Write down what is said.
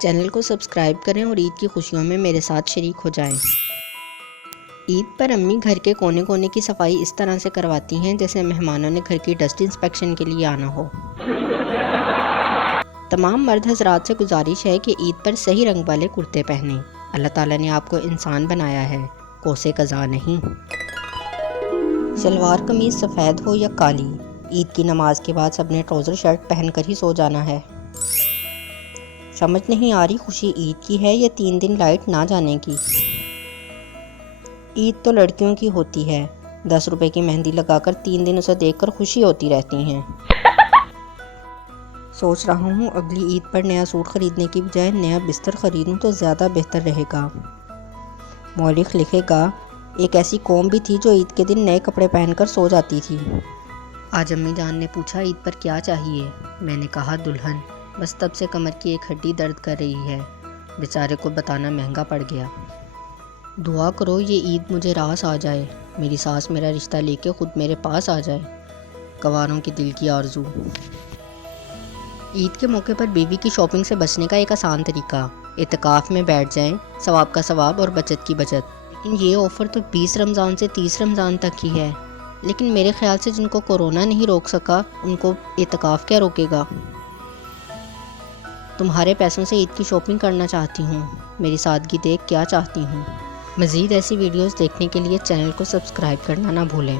Channel کو subscribe کریں اور عید کی خوشیوں میں میرے ساتھ شریک ہو جائیں۔ عید پر امی گھر کے کونے کونے کی صفائی اس طرح سے کرواتی ہیں جیسے مہمانوں نے گھر کی ڈسٹ انسپیکشن کے لیے آنا ہو۔ تمام مرد حضرات سے گزارش ہے کہ عید پر صحیح رنگ والے کرتے پہنیں۔ اللہ تعالیٰ نے آپ کو انسان بنایا ہے، کوسے قضا نہیں۔ شلوار قمیض سفید ہو یا کالی، عید کی نماز کے بعد سب نے ٹراؤزر شرٹ پہن کر ہی سو جانا ہے۔ سمجھ نہیں آ رہی خوشی عید کی ہے یا 3 دن لائٹ نہ جانے کی۔ عید تو لڑکیوں کی ہوتی ہے، 10 روپے کی مہندی لگا کر 3 دن اسے دیکھ کر خوشی ہوتی رہتی ہیں۔ سوچ رہا ہوں اگلی عید پر نیا سوٹ خریدنے کی بجائے نیا بستر خریدوں تو زیادہ بہتر رہے گا۔ مورخ لکھے گا، ایک ایسی قوم بھی تھی جو عید کے دن نئے کپڑے پہن کر سو جاتی تھی۔ آج امی جان نے پوچھا عید پر کیا چاہیے؟ میں نے کہا دلہن، بس تب سے کمر کی ایک ہڈی درد کر رہی ہے۔ بیچارے کو بتانا مہنگا پڑ گیا۔ دعا کرو یہ عید مجھے راس آ جائے، میری ساس میرا رشتہ لے کے خود میرے پاس آ جائے۔ کنواروں کی دل کی آرزو۔ عید کے موقع پر بیوی کی شاپنگ سے بچنے کا ایک آسان طریقہ، اعتکاف میں بیٹھ جائیں، ثواب کا ثواب اور بچت کی بچت۔ لیکن یہ آفر تو 20 رمضان سے 30 رمضان تک ہی ہے۔ لیکن میرے خیال سے جن کو کورونا نہیں روک سکا ان کو اعتکاف کیا روکے گا؟ تمہارے پیسوں سے عید کی شاپنگ کرنا چاہتی ہوں، میری سادگی دیکھ کیا چاہتی ہوں۔ مزید ایسی ویڈیوز دیکھنے کے لیے چینل کو سبسکرائب کرنا نہ بھولیں۔